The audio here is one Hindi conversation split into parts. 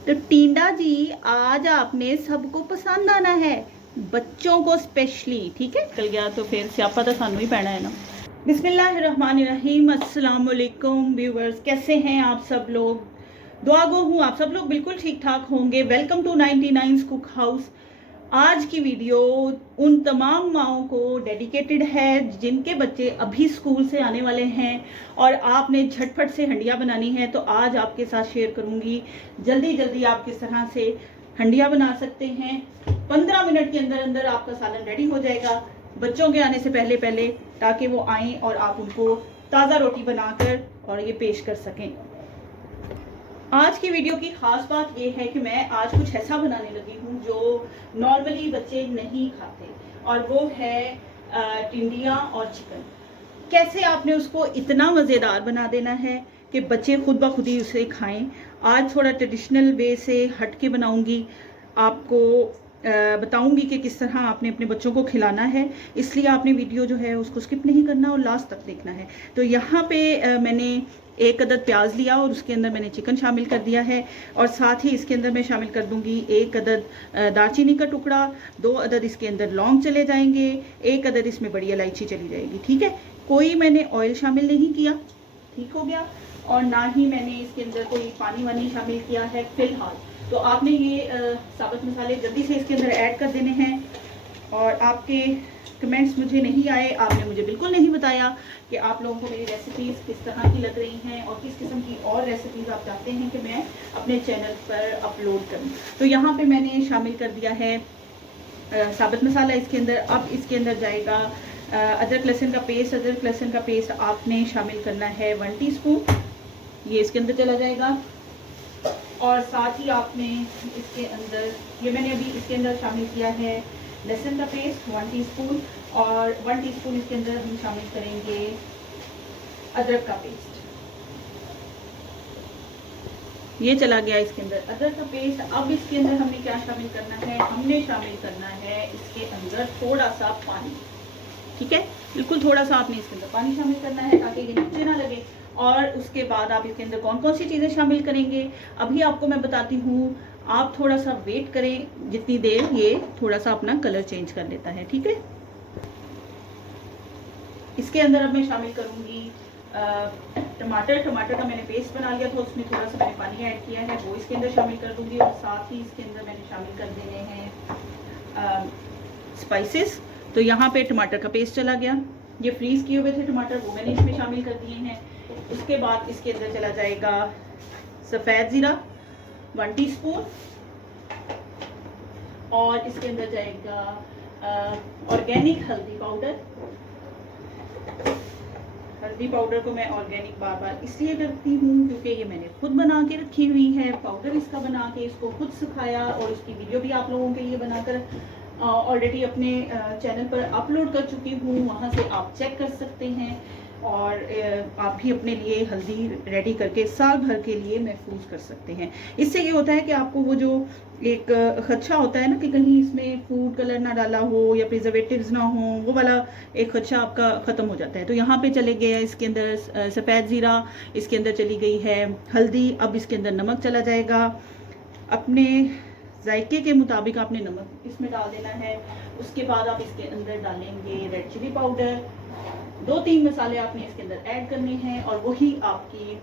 तो टींडा जी, आज आपने सबको पसंद आना है, बच्चों को स्पेशली। ठीक है, कल गया तो फिर स्यापा तो सानू ही पैना है ना। बिस्मिल्लाहिर्रहमानिर्रहीम। अस्सलाम वालेकुम व्यूवर्स, कैसे हैं आप सब लोग? दुआ गो हूँ आप सब लोग बिल्कुल ठीक ठाक होंगे। Welcome to 99 cook house. आज की वीडियो उन तमाम माओं को डेडिकेटेड है जिनके बच्चे अभी स्कूल से आने वाले हैं और आपने झटपट से हंडिया बनानी है। तो आज आपके साथ शेयर करूंगी जल्दी जल्दी आप किस तरह से हंडिया बना सकते हैं। 15 मिनट के अंदर अंदर आपका सालन रेडी हो जाएगा बच्चों के आने से पहले पहले, ताकि वो आएं और आप उनको ताज़ा रोटी बनाकर और ये पेश कर सकें। आज की वीडियो की खास बात यह है कि मैं आज कुछ ऐसा बनाने लगी हूँ जो नॉर्मली बच्चे नहीं खाते, और वो है टिंडिया और चिकन। कैसे आपने उसको इतना मज़ेदार बना देना है कि बच्चे खुद ब खुद ही उसे खाएं। आज थोड़ा ट्रेडिशनल वे से हट के बनाऊंगी, आपको बताऊंगी कि किस तरह आपने अपने बच्चों को खिलाना है। इसलिए आपने वीडियो जो है उसको स्किप नहीं करना और लास्ट तक देखना है। तो यहाँ पे मैंने एक अदद प्याज लिया और उसके अंदर मैंने चिकन शामिल कर दिया है, और साथ ही इसके अंदर मैं शामिल कर दूंगी एक अदद दालचीनी का टुकड़ा, 2 अदद इसके अंदर लौंग चले जाएंगे, 1 अदद इसमें बड़ी इलायची चली जाएगी। ठीक है, कोई मैंने ऑयल शामिल नहीं किया, ठीक हो गया, और ना ही मैंने इसके अंदर कोई पानी वानी शामिल किया है फिलहाल। तो आपने ये साबुत मसाले जल्दी से इसके अंदर ऐड कर देने हैं। और आपके कमेंट्स मुझे नहीं आए, आपने मुझे बिल्कुल नहीं बताया कि आप लोगों को मेरी रेसिपीज़ किस तरह की लग रही हैं और किस किस्म की और रेसिपीज़ आप चाहते हैं कि मैं अपने चैनल पर अपलोड करूं। तो यहाँ पे मैंने शामिल कर दिया है साबुत मसाला इसके अंदर। अब इसके अंदर जाएगा अदरक लहसुन का पेस्ट। अदरक लहसुन का पेस्ट आपने शामिल करना है 1 टीस्पून, ये इसके अंदर चला जाएगा। और साथ ही आपने इसके अंदर, ये मैंने अभी इसके अंदर शामिल किया है लहसुन का पेस्ट 1 टीस्पून, और 1 टीस्पून इसके अंदर हम शामिल करेंगे अदरक का पेस्ट। ये चला गया इसके अंदर अदरक का पेस्ट। अब इसके अंदर हमने क्या शामिल करना है? हमने शामिल करना है इसके अंदर थोड़ा सा पानी। ठीक है, बिल्कुल थोड़ा सा आपने इसके अंदर पानी शामिल करना है ताकि ये नीचे ना लगे। और उसके बाद आप इसके अंदर कौन कौन सी चीज़ें शामिल करेंगे अभी आपको मैं बताती हूँ। आप थोड़ा सा वेट करें, जितनी देर ये थोड़ा सा अपना कलर चेंज कर लेता है। ठीक है, इसके अंदर अब मैं शामिल करूँगी टमाटर। टमाटर का मैंने पेस्ट बना लिया था, उसमें थोड़ा सा मैंने पानी ऐड किया है, वो इसके अंदर शामिल कर दूँगी। और साथ ही इसके अंदर मैंने शामिल कर देने हैं स्पाइसेस। तो यहाँ पे टमाटर का पेस्ट चला गया, ये फ्रीज़ किए हुए थे टमाटर, वो मैंने इसमें शामिल कर दिए हैं। उसके बाद इसके अंदर चला जाएगा सफ़ेद ज़ीरा 1 टीस्पून, और इसके अंदर जाएगा ऑर्गेनिक हल्दी पाउडर। हल्दी पाउडर को मैं ऑर्गेनिक बार बार इसलिए करती हूँ क्योंकि ये मैंने खुद बना के रखी हुई है, पाउडर इसका बना के इसको खुद सिखाया, और इसकी वीडियो भी आप लोगों के लिए बनाकर ऑलरेडी अपने चैनल पर अपलोड कर चुकी हूँ, वहाँ से आप चेक कर सकते हैं। और आप भी अपने लिए हल्दी रेडी करके साल भर के लिए महफूज कर सकते हैं। इससे ये होता है कि आपको वो जो एक खदशा होता है ना कि कहीं इसमें फूड कलर ना डाला हो या प्रिजर्वेटिव्स ना हो, वो वाला एक खदशा आपका ख़त्म हो जाता है। तो यहाँ पे चले गए इसके अंदर सफ़ेद ज़ीरा, इसके अंदर चली गई है हल्दी। अब इसके अंदर नमक चला जाएगा, अपने जायके के मुताबिक आपने नमक इसमें डाल देना है। उसके बाद आप इसके अंदर डालेंगे रेड चिली पाउडर, 2-3 मसाले आपने इसके अंदर ऐड करने हैं, और वही आपकी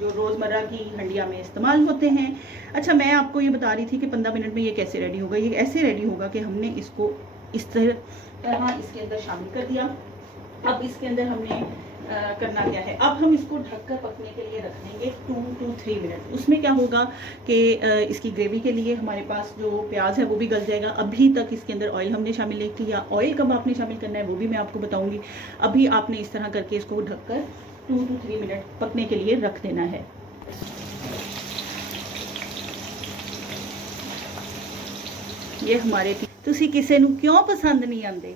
जो रोज़मर्रा की हंडिया में इस्तेमाल होते हैं। अच्छा, मैं आपको ये बता रही थी कि 15 मिनट में ये कैसे रेडी होगा। ये ऐसे रेडी होगा कि हमने इसको इस तरह इसके अंदर शामिल कर दिया। अब इसके अंदर हमने करना क्या है, अब हम इसको ढककर पकने के लिए रख देंगे 2 to 3 मिनट। उसमें क्या होगा कि इसकी ग्रेवी के लिए हमारे पास जो प्याज है वो भी गल जाएगा। अभी तक इसके अंदर ऑयल हमने शामिल नहीं किया, ऑयल कब आपने शामिल करना है वो भी मैं आपको बताऊंगी। अभी आपने इस तरह करके इसको ढककर 2 to 3 मिनट पकने के लिए रख देना है। ये हमारे तुसी किसी नूं क्यों पसंद नहीं आते,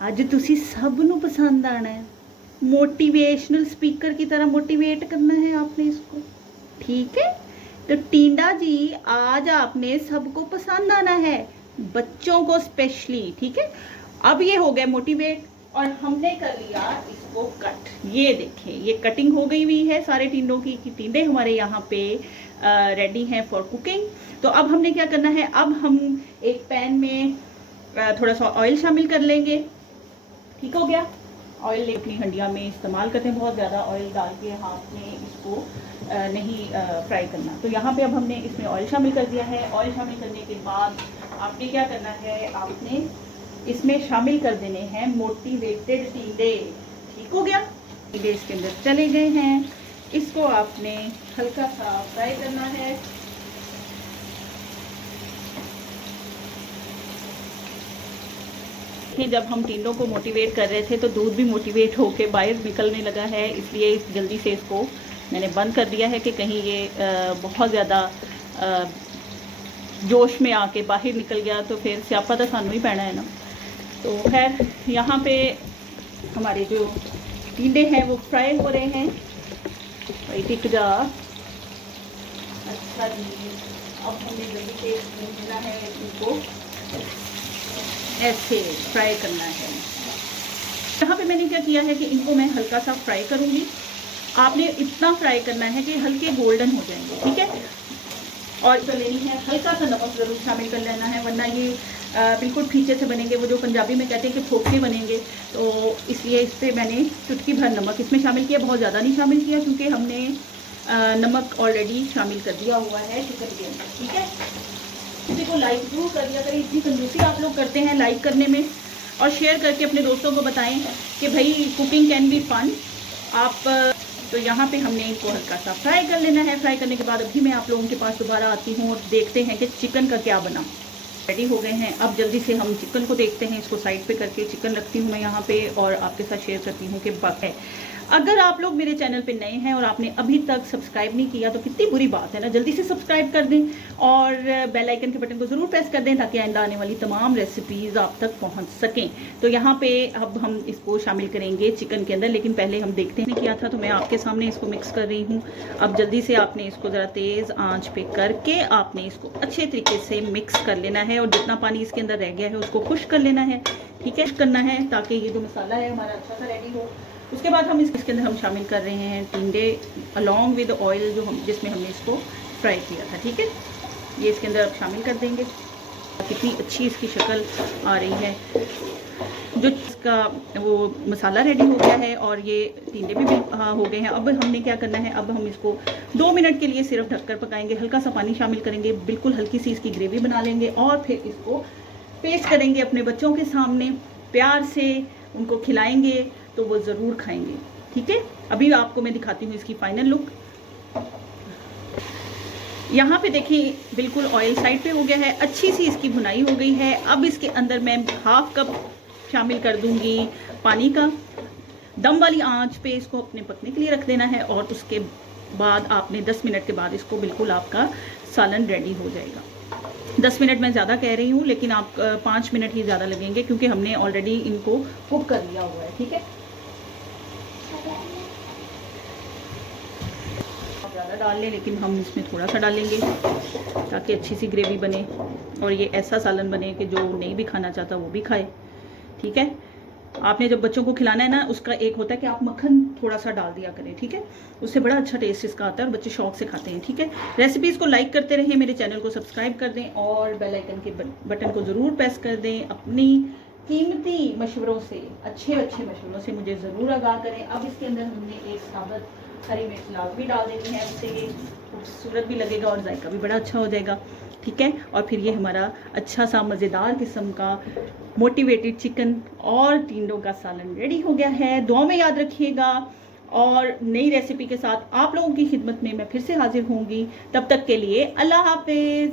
अज तुसी सब नूं पसंद आना है। मोटिवेशनल स्पीकर की तरह मोटिवेट करना है आपने इसको। ठीक है, तो टींडा जी, आज आपने सबको पसंद आना है, बच्चों को स्पेशली। ठीक है, अब ये हो गए मोटिवेट, और हमने कर लिया इसको कट। ये देखें, ये कटिंग हो गई हुई है सारे टिंडों की। टिंडे हमारे यहाँ पे रेडी हैं फॉर कुकिंग। तो अब हमने क्या करना है, अब हम एक पैन में थोड़ा सा ऑयल शामिल कर लेंगे। ठीक हो गया। ऑयल अपनी हंडिया में इस्तेमाल करते हैं, बहुत ज़्यादा ऑयल डाल के हाथ में इसको नहीं फ्राई करना। तो यहाँ पे अब हमने इसमें ऑयल शामिल कर दिया है। ऑयल शामिल करने के बाद आपने क्या करना है, आपने इसमें शामिल कर देने हैं मोटिवेटेड टींडे। ठीक हो गया। टींडे इसके अंदर चले गए हैं, इसको आपने हल्का सा फ्राई करना है। जब हम टींडों को मोटिवेट कर रहे थे तो दूध भी मोटिवेट होके बाहर निकलने लगा है, इसलिए जल्दी से इसको मैंने बंद कर दिया है कि कहीं ये बहुत ज़्यादा जोश में आके बाहर निकल गया तो फिर स्यापा तो सानू ही पैना है ना। तो खैर यहाँ पे हमारे जो टींडे हैं वो फ्राई हो रहे हैं। भाई टिक जा। अच्छा जी, अब हमने जल्दी से भूनना है, इनको ऐसे फ्राई करना है। यहाँ पे मैंने क्या किया है कि इनको मैं हल्का सा फ्राई करूँगी। आपने इतना फ्राई करना है कि हल्के गोल्डन हो जाएंगे। ठीक है। और तो लेनी है, हल्का सा नमक ज़रूर शामिल कर लेना है, वरना ये बिल्कुल फीचे से बनेंगे। वो जो पंजाबी में कहते हैं कि फोके बनेंगे, तो इसलिए इस पर मैंने चुटकी भर नमक इसमें शामिल किया। बहुत ज़्यादा नहीं शामिल किया क्योंकि हमने नमक ऑलरेडी शामिल कर दिया हुआ है चिकन के अंदर। ठीक है। किसी को लाइक जरूर कर दिया करें, इतनी कंजूसी आप लोग करते हैं लाइक करने में, और शेयर करके अपने दोस्तों को बताएं कि भाई कुकिंग कैन बी फन। आप तो यहाँ पे हमने इनको हल्का सा फ्राई कर लेना है। फ्राई करने के बाद अभी मैं आप लोगों के पास दोबारा आती हूँ और देखते हैं कि चिकन का क्या बना। रेडी हो गए हैं। अब जल्दी से हम चिकन को देखते हैं। इसको साइड पे करके चिकन रखती हूँ मैं यहाँ पे और आपके साथ शेयर करती हूँ कि है। अगर आप लोग मेरे चैनल पे नए हैं और आपने अभी तक सब्सक्राइब नहीं किया तो कितनी बुरी बात है ना, जल्दी से सब्सक्राइब कर दें और बेल आइकन के बटन को ज़रूर प्रेस कर दें ताकि आइंदा आने वाली तमाम रेसिपीज़ आप तक पहुंच सकें। तो यहाँ पे अब हम इसको शामिल करेंगे चिकन के अंदर, लेकिन पहले हम देखते हैं किया था तो मैं आपके सामने इसको मिक्स कर रही हूँ। अब जल्दी से आपने इसको ज़रा तेज़ आँच पे करके आपने इसको अच्छे तरीके से मिक्स कर लेना है और जितना पानी इसके अंदर रह गया है उसको खुश कर लेना है। ठीक है, करना है ताकि ये जो मसाला है हमारा अच्छा सा रेडी हो। उसके बाद हम इसके अंदर हम शामिल कर रहे हैं टिंडे अलोंग विद ऑयल जो हम जिसमें हमने इसको फ्राई किया था। ठीक है, ये इसके अंदर अब शामिल कर देंगे। कितनी अच्छी इसकी शक्ल आ रही है। जो इसका वो मसाला रेडी हो गया है और ये टिंडे भी हो गए हैं। अब हमने क्या करना है, अब हम इसको 2 मिनट के लिए सिर्फ ढककर पकाएंगे। हल्का सा पानी शामिल करेंगे, बिल्कुल हल्की सी इसकी ग्रेवी बना लेंगे और फिर इसको पेश करेंगे अपने बच्चों के सामने, प्यार से उनको खिलाएंगे तो वो ज़रूर खाएंगे। ठीक है, अभी आपको मैं दिखाती हूँ इसकी फाइनल लुक। यहाँ पे देखिए बिल्कुल ऑयल साइड पे हो गया है, अच्छी सी इसकी भुनाई हो गई है। अब इसके अंदर मैं 1/2 कप शामिल कर दूंगी पानी का। दम वाली आंच पे इसको अपने पकने के लिए रख देना है और उसके बाद आपने 10 मिनट के बाद इसको बिल्कुल आपका सालन रेडी हो जाएगा। 10 मिनट मैं ज़्यादा कह रही हूँ लेकिन आप 5 मिनट ही ज़्यादा लगेंगे क्योंकि हमने ऑलरेडी इनको कुक कर लिया हुआ है। ठीक है, ज़्यादा डाल लें लेकिन हम इसमें थोड़ा सा डालेंगे ताकि अच्छी सी ग्रेवी बने और ये ऐसा सालन बने कि जो नहीं भी खाना चाहता वो भी खाए। ठीक है, आपने जब बच्चों को खिलाना है ना, उसका एक होता है कि आप मक्खन थोड़ा सा डाल दिया करें। ठीक है, उससे बड़ा अच्छा टेस्ट इसका आता है और बच्चे शौक से खाते हैं। ठीक है, रेसिपीज़ को लाइक करते रहें, मेरे चैनल को सब्सक्राइब कर दें और बेल आइकन के बटन को ज़रूर प्रेस कर दें। अपनी कीमती मशवरों से, अच्छे मशवरों से मुझे ज़रूर आगाह करें। अब इसके अंदर हमने एक साबुत हरी मिर्च लाजमी डाल देनी है, उससे ये खूबसूरत भी लगेगा और जायका भी बड़ा अच्छा हो जाएगा। ठीक है, और फिर ये हमारा अच्छा सा मज़ेदार किस्म का मोटिवेटेड चिकन और टिंडों का सालन रेडी हो गया है। दुआ में याद रखिएगा और नई रेसिपी के साथ आप लोगों की खिदमत में मैं फिर से हाजिर होंगी। तब तक के लिए अल्लाह हाफिज़।